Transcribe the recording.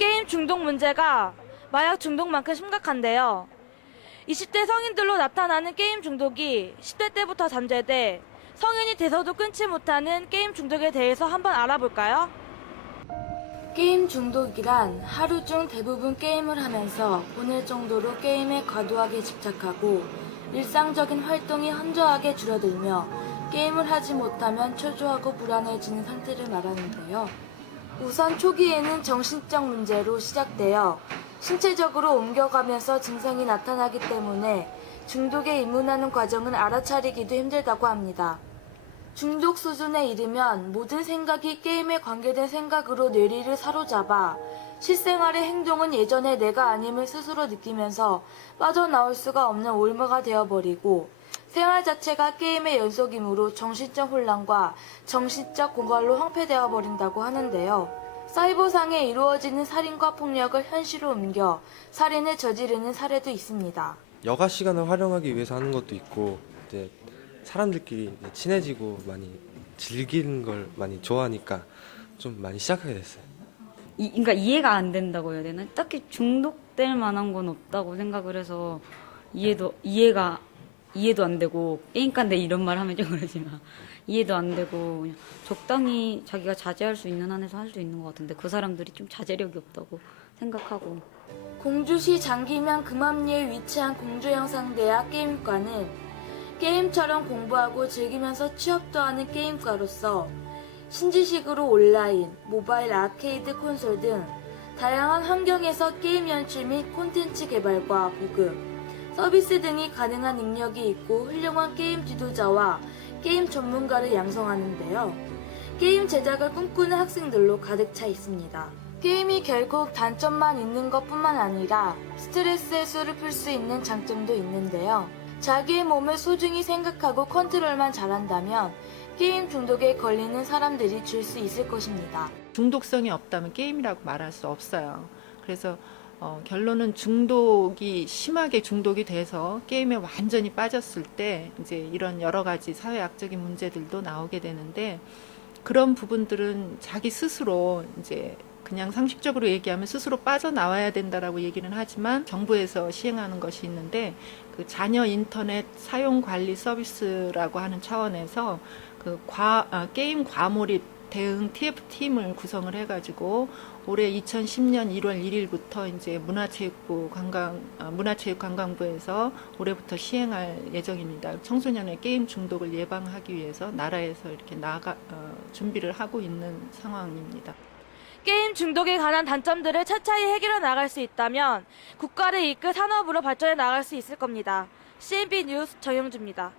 게임 중독 문제가 마약 중독만큼 심각한데요. 20대 성인들로 나타나는 게임 중독이 10대 때부터 잠재돼 성인이 돼서도 끊지 못하는 게임 중독에 대해서 한번 알아볼까요? 게임 중독이란 하루 중 대부분 게임을 하면서 보낼 정도로 게임에 과도하게 집착하고 일상적인 활동이 현저하게 줄어들며 게임을 하지 못하면 초조하고 불안해지는 상태를 말하는데요. 우선 초기에는 정신적 문제로 시작되어 신체적으로 옮겨가면서 증상이 나타나기 때문에 중독에 입문하는 과정은 알아차리기도 힘들다고 합니다. 중독 수준에 이르면 모든 생각이 게임에 관계된 생각으로 뇌리를 사로잡아 실생활의 행동은 예전의 내가 아님을 스스로 느끼면서 빠져나올 수가 없는 올무가 되어버리고 생활 자체가 게임의 연속이므로 정신적 혼란과 정신적 고갈로 황폐되어 버린다고 하는데요. 사이버상에 이루어지는 살인과 폭력을 현실로 옮겨 살인을 저지르는 사례도 있습니다. 여가 시간을 활용하기 위해서 하는 것도 있고 이제 사람들끼리 이제 친해지고 많이 즐기는 걸 많이 좋아하니까 좀 많이 시작하게 됐어요. 이, 그러니까 이해가 안 된다고 해야 되나? 딱히 중독될 만한 건 없다고 생각을 해서 이해도 이해가 이해도 안 되고 게임간데 이런 말 하면 좀 그러지만 이해도 안 되고 그냥 적당히 자기가 자제할 수 있는 한에서 할 수 있는 것 같은데 그 사람들이 좀 자제력이 없다고 생각하고. 공주시 장기면 금암리에 위치한 공주영상대학 게임과는 게임처럼 공부하고 즐기면서 취업도 하는 게임과로서 신지식으로 온라인, 모바일 아케이드 콘솔 등 다양한 환경에서 게임 연출 및 콘텐츠 개발과 보급, 서비스 등이 가능한 능력이 있고 훌륭한 게임 지도자와 게임 전문가를 양성하는데요. 게임 제작을 꿈꾸는 학생들로 가득 차 있습니다. 게임이 결국 단점만 있는 것 뿐만 아니라 스트레스 해소를 풀 수 있는 장점도 있는데요. 자기의 몸을 소중히 생각하고 컨트롤만 잘한다면 게임 중독에 걸리는 사람들이 줄 수 있을 것입니다. 중독성이 없다면 게임이라고 말할 수 없어요. 그래서 어, 결론은 중독이 심하게 중독이 돼서 게임에 완전히 빠졌을 때 이제 이런 여러 가지 사회학적인 문제들도 나오게 되는데 그런 부분들은 자기 스스로 이제 그냥 상식적으로 얘기하면 스스로 빠져나와야 된다라고 얘기는 하지만 정부에서 시행하는 것이 있는데 그 자녀 인터넷 사용 관리 서비스라고 하는 차원에서 그 과, 아, 게임 과몰입 대응 TF팀을 구성을 해가지고 올해 2010년 1월 1일부터 이제 문화체육부 관광 아, 문화체육관광부에서 올해부터 시행할 예정입니다. 청소년의 게임 중독을 예방하기 위해서 나라에서 이렇게 나가 어, 준비를 하고 있는 상황입니다. 게임 중독에 관한 단점들을 차차히 해결해 나갈 수 있다면 국가를 이끌 산업으로 발전해 나갈 수 있을 겁니다. CNB 뉴스 정영주입니다.